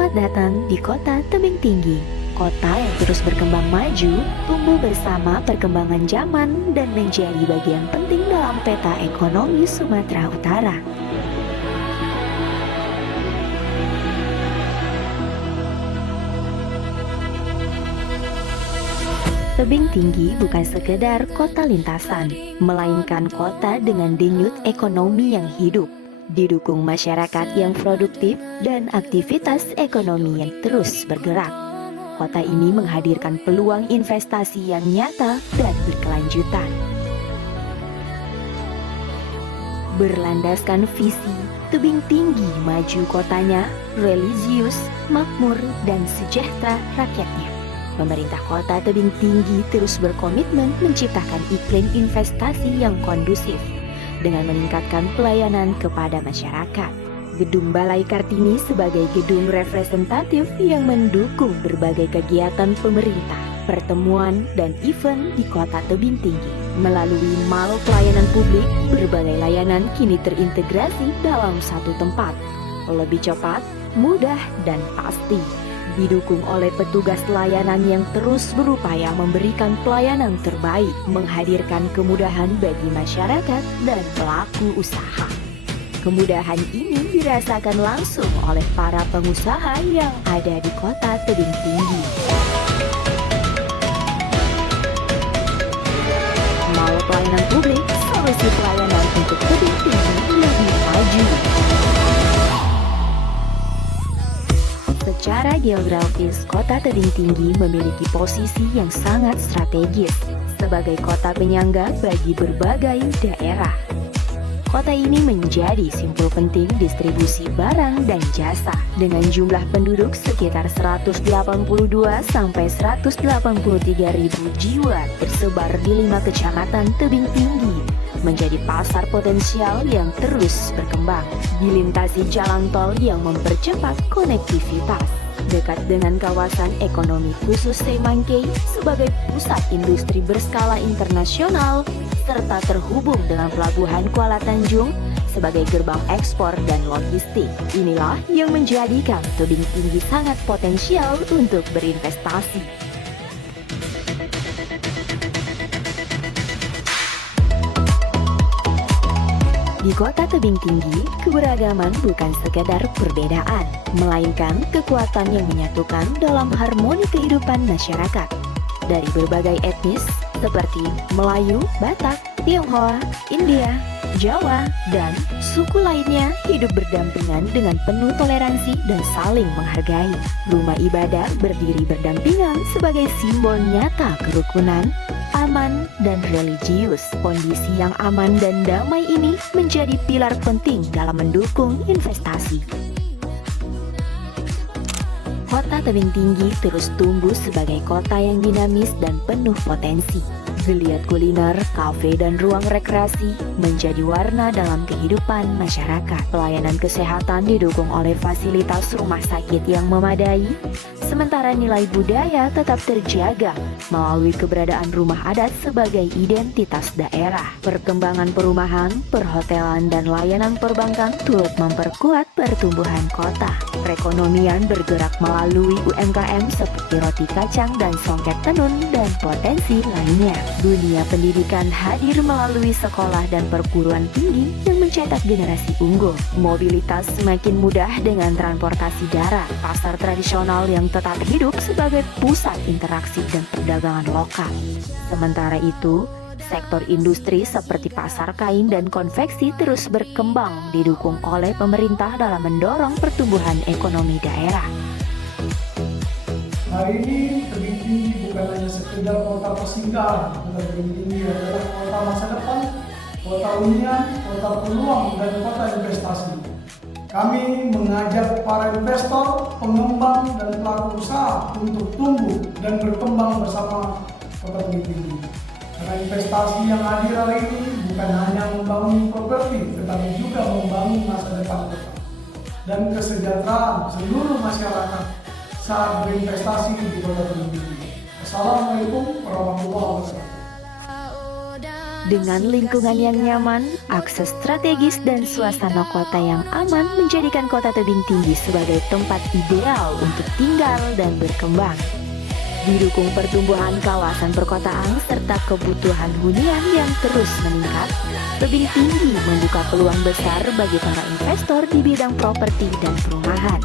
Selamat datang di Kota Tebing Tinggi. Kota yang terus berkembang maju, tumbuh bersama perkembangan zaman dan menjadi bagian penting dalam peta ekonomi Sumatera Utara. Tebing Tinggi bukan sekedar kota lintasan, melainkan kota dengan denyut ekonomi yang hidup, didukung masyarakat yang produktif dan aktivitas ekonomi yang terus bergerak. Kota ini menghadirkan peluang investasi yang nyata dan berkelanjutan. Berlandaskan visi, Tebing Tinggi maju kotanya, religius, makmur, dan sejahtera rakyatnya. Pemerintah Kota Tebing Tinggi terus berkomitmen menciptakan iklim investasi yang kondusif dengan meningkatkan pelayanan kepada masyarakat. Gedung Balai Kartini sebagai gedung representatif yang mendukung berbagai kegiatan pemerintah, pertemuan, dan event di Kota Tebing Tinggi. Melalui Mall Pelayanan Publik, berbagai layanan kini terintegrasi dalam satu tempat, lebih cepat, mudah, dan pasti. Didukung oleh petugas layanan yang terus berupaya memberikan pelayanan terbaik, menghadirkan kemudahan bagi masyarakat dan pelaku usaha. Kemudahan ini dirasakan langsung oleh para pengusaha yang ada di Kota Tebing Tinggi. Mall Pelayanan Publik, solusi pelayanan untuk Tebing Tinggi lebih maju. Secara geografis, Kota Tebing Tinggi memiliki posisi yang sangat strategis sebagai kota penyangga bagi berbagai daerah. Kota ini menjadi simpul penting distribusi barang dan jasa dengan jumlah penduduk sekitar 182 sampai 183 ribu jiwa tersebar di 5 kecamatan Tebing Tinggi, menjadi pasar potensial yang terus berkembang. Dilintasi jalan tol yang mempercepat konektivitas, dekat dengan kawasan ekonomi khusus Semangkei sebagai pusat industri berskala internasional, serta terhubung dengan pelabuhan Kuala Tanjung sebagai gerbang ekspor dan logistik. Inilah yang menjadikan Tebing Tinggi sangat potensial untuk berinvestasi. Di Kota Tebing Tinggi, keberagaman bukan sekadar perbedaan, melainkan kekuatan yang menyatukan dalam harmoni kehidupan masyarakat. Dari berbagai etnis seperti Melayu, Batak, Tionghoa, India, Jawa, dan suku lainnya hidup berdampingan dengan penuh toleransi dan saling menghargai. Rumah ibadah berdiri berdampingan sebagai simbol nyata kerukunan, aman, dan religius. Kondisi yang aman dan damai ini menjadi pilar penting dalam mendukung investasi. Kota Tebing Tinggi terus tumbuh sebagai kota yang dinamis dan penuh potensi. Geliat kuliner, kafe, dan ruang rekreasi menjadi warna dalam kehidupan masyarakat. Pelayanan kesehatan didukung oleh fasilitas rumah sakit yang memadai, sementara nilai budaya tetap terjaga melalui keberadaan rumah adat sebagai identitas daerah. Perkembangan perumahan, perhotelan, dan layanan perbankan turut memperkuat pertumbuhan kota. Perekonomian bergerak melalui UMKM seperti roti kacang dan songket tenun dan potensi lainnya. Dunia pendidikan hadir melalui sekolah dan perguruan tinggi yang mencetak generasi unggul. Mobilitas semakin mudah dengan transportasi darat. Pasar tradisional yang tetap hidup sebagai pusat interaksi dan perdagangan lokal. Sementara itu, sektor industri seperti pasar kain dan konveksi terus berkembang didukung oleh pemerintah dalam mendorong pertumbuhan ekonomi daerah. Hari ini Tebing Tinggi bukan hanya sekedar kota persinggahan, Kota Tebing Tinggi adalah kota masa depan, kota hunian, kota peluang, dan kota investasi. Kami mengajak para investor, pengembang, dan pelaku usaha untuk tumbuh dan berkembang bersama Kota Tebing Tinggi. Karena investasi yang hadir hari ini bukan hanya membangun properti, tetapi juga membangun masa depan kota dan kesejahteraan seluruh masyarakat saat berinvestasi di Kota Tebing Tinggi. Assalamualaikum warahmatullahi wabarakatuh. Dengan lingkungan yang nyaman, akses strategis dan suasana kota yang aman menjadikan Kota Tebing Tinggi sebagai tempat ideal untuk tinggal dan berkembang. Didukung pertumbuhan kawasan perkotaan serta kebutuhan hunian yang terus meningkat, Tebing Tinggi membuka peluang besar bagi para investor di bidang properti dan perumahan.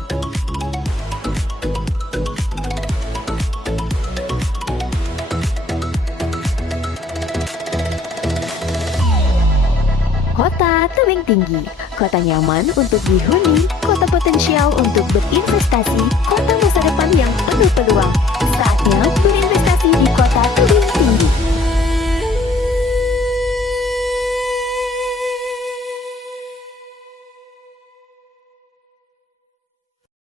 Kota Tebing Tinggi, kota nyaman untuk dihuni, kota potensial untuk berinvestasi, kota